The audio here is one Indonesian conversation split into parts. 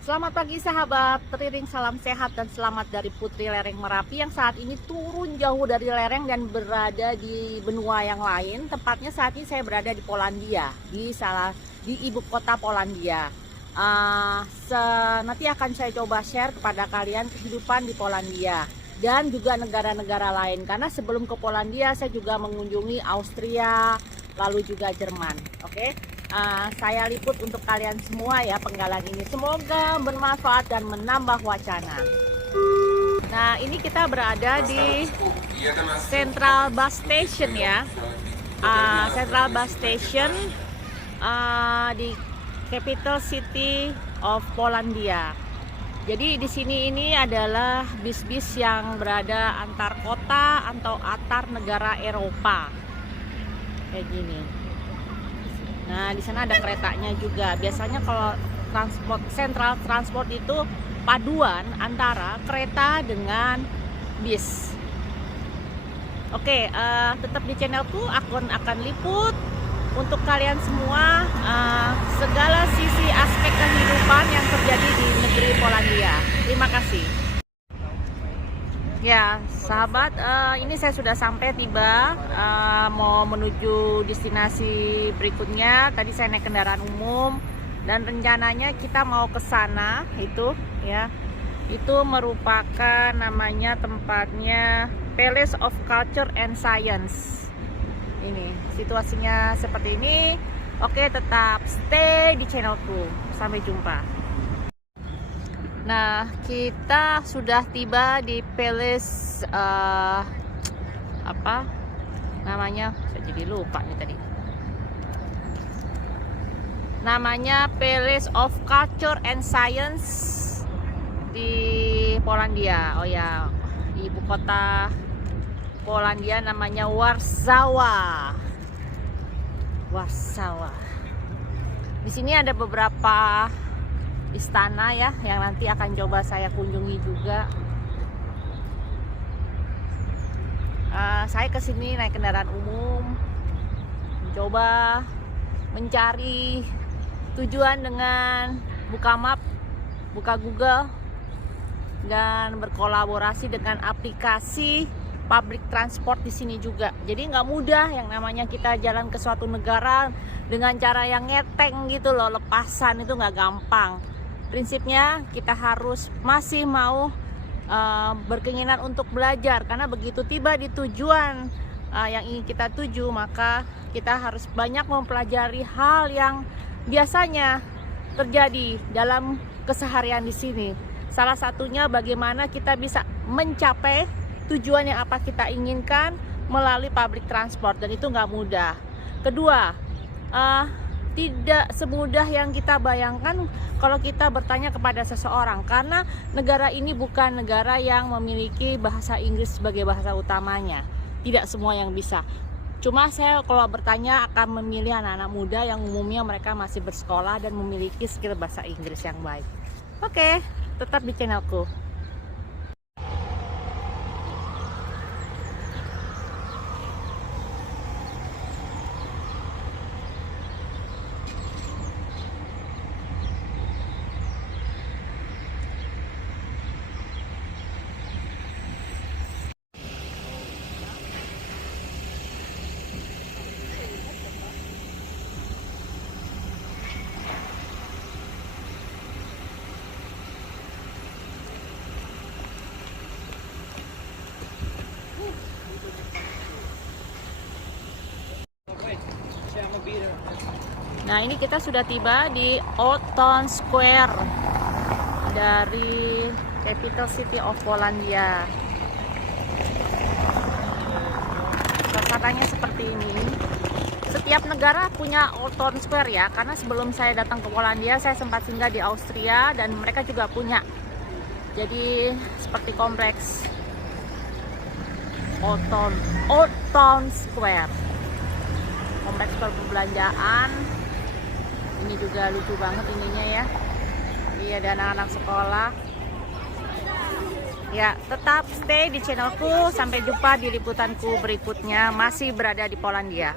Selamat pagi sahabat, teriring salam sehat dan selamat dari Putri Lereng Merapi yang saat ini turun jauh dari lereng dan berada di benua yang lain. Tepatnya saat ini saya berada di Polandia, di ibu kota Polandia. Nanti akan saya coba share kepada kalian kehidupan di Polandia dan juga negara-negara lain. Karena sebelum ke Polandia saya juga mengunjungi Austria, lalu juga Jerman. Oke. Saya liput untuk kalian semua ya penggalan ini. Semoga bermanfaat dan menambah wacana. Nah, ini kita berada di Central Bus Station ya. Central Bus Station di capital city of Polandia. Jadi di sini ini adalah bis-bis yang berada antar kota atau antar negara Eropa. Kayak gini. Nah, di sana ada keretanya juga. Biasanya kalau central transport itu paduan antara kereta dengan bis. Oke, tetap di channelku, aku akan liput untuk kalian semua segala sisi aspek kehidupan yang terjadi di negeri Polandia. Terima kasih. Ya, sahabat, ini saya sudah sampai tiba mau menuju destinasi berikutnya. Tadi saya naik kendaraan umum dan rencananya kita mau ke sana itu ya. Itu merupakan namanya tempatnya Palace of Culture and Science. Ini situasinya seperti ini. Oke, tetap stay di channelku. Sampai jumpa. Nah, kita sudah tiba di Palace apa namanya? Saya jadi lupa nih tadi. Namanya Palace of Culture and Science di Polandia. Oh ya, ibu kota Polandia namanya Warsawa. Warsawa. Di sini ada beberapa istana ya yang nanti akan coba saya kunjungi juga. Saya kesini naik kendaraan umum, mencoba mencari tujuan dengan buka map, buka Google, dan berkolaborasi dengan aplikasi public transport di sini juga. Jadi nggak mudah yang namanya kita jalan ke suatu negara dengan cara yang ngeteng gitu loh, lepasan itu nggak gampang. Prinsipnya kita harus masih mau berkeinginan untuk belajar, karena begitu tiba di tujuan yang ingin kita tuju, maka kita harus banyak mempelajari hal yang biasanya terjadi dalam keseharian di sini. Salah satunya bagaimana kita bisa mencapai tujuan yang apa kita inginkan melalui public transport, dan itu nggak mudah. Kedua, tidak semudah yang kita bayangkan kalau kita bertanya kepada seseorang, karena negara ini bukan negara yang memiliki bahasa Inggris sebagai bahasa utamanya. Tidak semua yang bisa. Cuma saya kalau bertanya akan memilih anak-anak muda yang umumnya mereka masih bersekolah dan memiliki skill bahasa Inggris yang baik. Oke, tetap di channelku. Nah, ini kita sudah tiba di Old Town Square dari capital city of Polandia. Suasananya seperti ini. Setiap negara punya Old Town Square ya, karena sebelum saya datang ke Polandia saya sempat singgah di Austria dan mereka juga punya. Jadi seperti kompleks Old Town Square, kompleks perbelanjaan. Ini juga lucu banget ininya ya. Iya, ada anak-anak sekolah. Ya, tetap stay di channelku. Sampai jumpa di liputanku berikutnya. Masih berada di Polandia.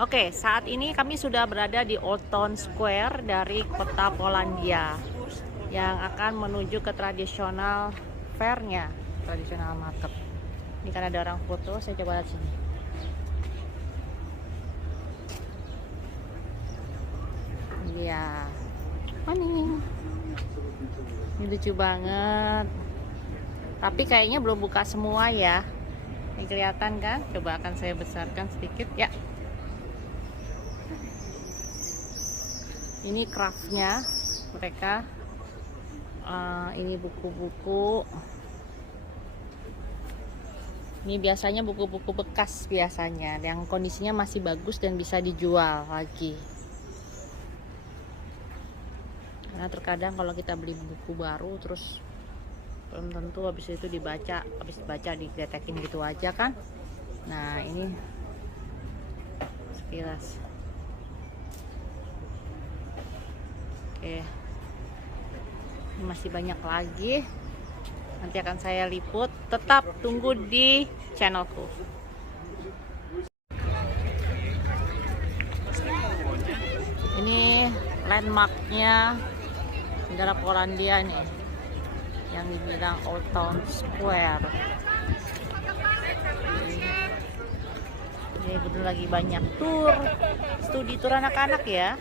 Oke, saat ini kami sudah berada di Old Town Square dari kota Polandia yang akan menuju ke tradisional fairnya, tradisional market. Ini kan ada orang foto, saya coba lihat sini. Iya, morning. Ini lucu banget. Tapi kayaknya belum buka semua ya. Ini kelihatan kan? Coba akan saya besarkan sedikit ya. Ini craftnya mereka. Ini buku-buku. Ini biasanya buku-buku bekas biasanya, yang kondisinya masih bagus dan bisa dijual lagi. Karena terkadang kalau kita beli buku baru terus belum tentu habis itu dibaca, habis dibaca didetekin gitu aja kan. Nah ini sekilas. Oke, ini masih banyak lagi, nanti akan saya liput. Tetap tunggu di channelku. Ini landmarknya negara Polandia nih, yang dibilang Old Town Square. Ini betul lagi banyak studi tur anak-anak ya.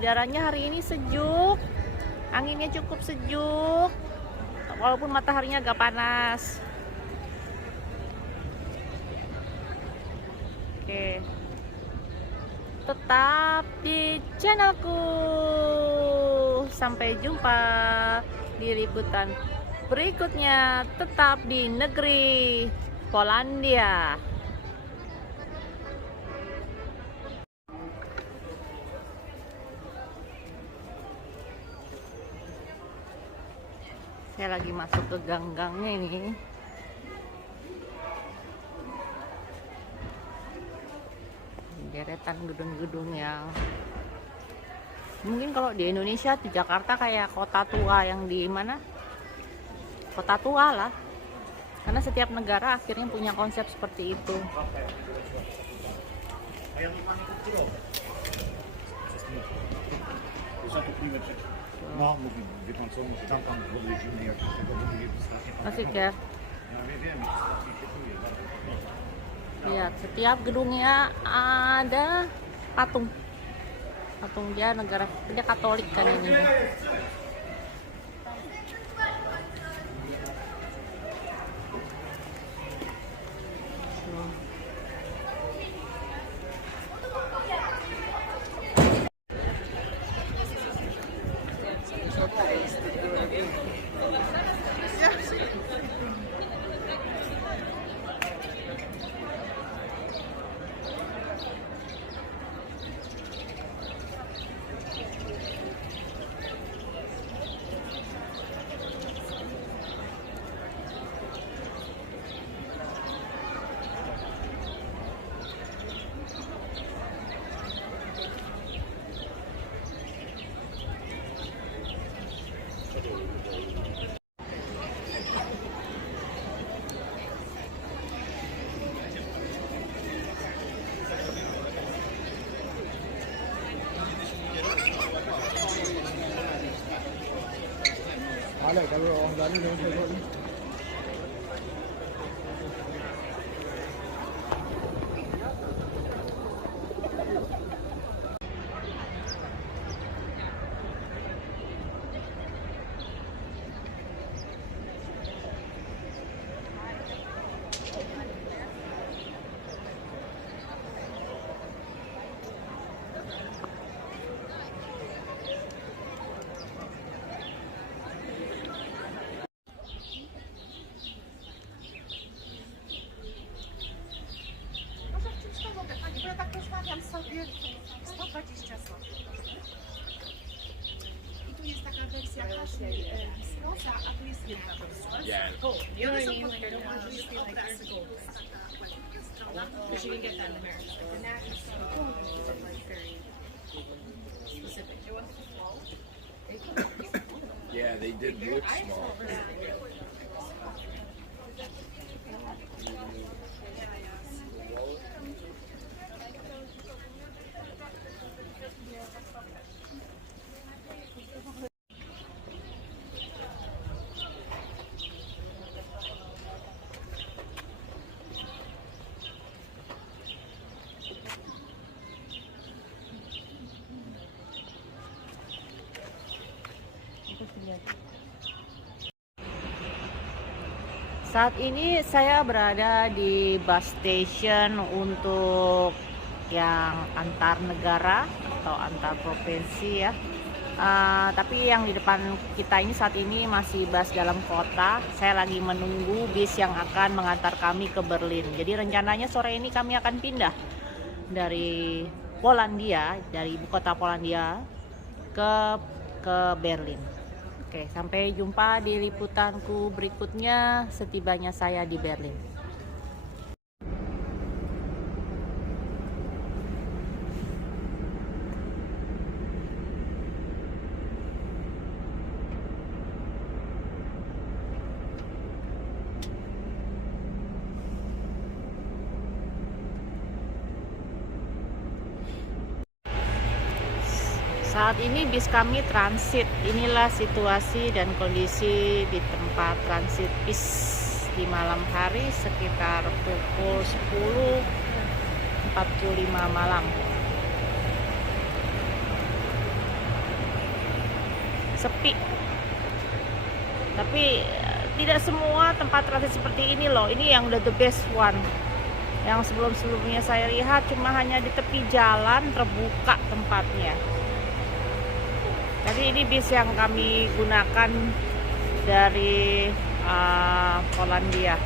Udaranya hari ini sejuk, anginnya cukup sejuk, walaupun mataharinya agak panas. Oke, tetap di channelku. Sampai jumpa di liputan berikutnya. Tetap di negeri Polandia. Saya lagi masuk ke gang-gangnya ini. Deretan gedung-gedung yang mungkin kalau di Indonesia, di Jakarta kayak kota tua, yang di mana? Kota tua lah. Karena setiap negara akhirnya punya konsep seperti itu. Asik ya. Lihat, setiap gedungnya ada patung. Patung dia Katolik kan ini. Zostawiam sobie 120 zł. I tu jest taka wersja kaszmir wiskoza, a tu jest jedna wersja. Yeah. Gold. The other one I don't want you to feel like there's gold. Because you can get that in America. Like the natural gold is like very specific. You want the 12? Yeah, they did look small. Saat ini saya berada di bus station untuk yang antar negara atau antar provinsi ya. Tapi yang di depan kita ini saat ini masih bus dalam kota. Saya lagi menunggu bis yang akan mengantar kami ke Berlin. Jadi rencananya sore ini kami akan pindah dari Polandia, dari ibu kota Polandia ke Berlin. Oke, sampai jumpa di liputanku berikutnya setibanya saya di Berlin. Saat ini bis kami transit. Inilah situasi dan kondisi di tempat transit bis di malam hari sekitar pukul 10.45 malam. Sepi. Tapi tidak semua tempat transit seperti ini loh. Ini yang udah the best one. Yang sebelum-sebelumnya saya lihat cuma hanya di tepi jalan terbuka tempatnya. Jadi ini bis yang kami gunakan dari Polandia.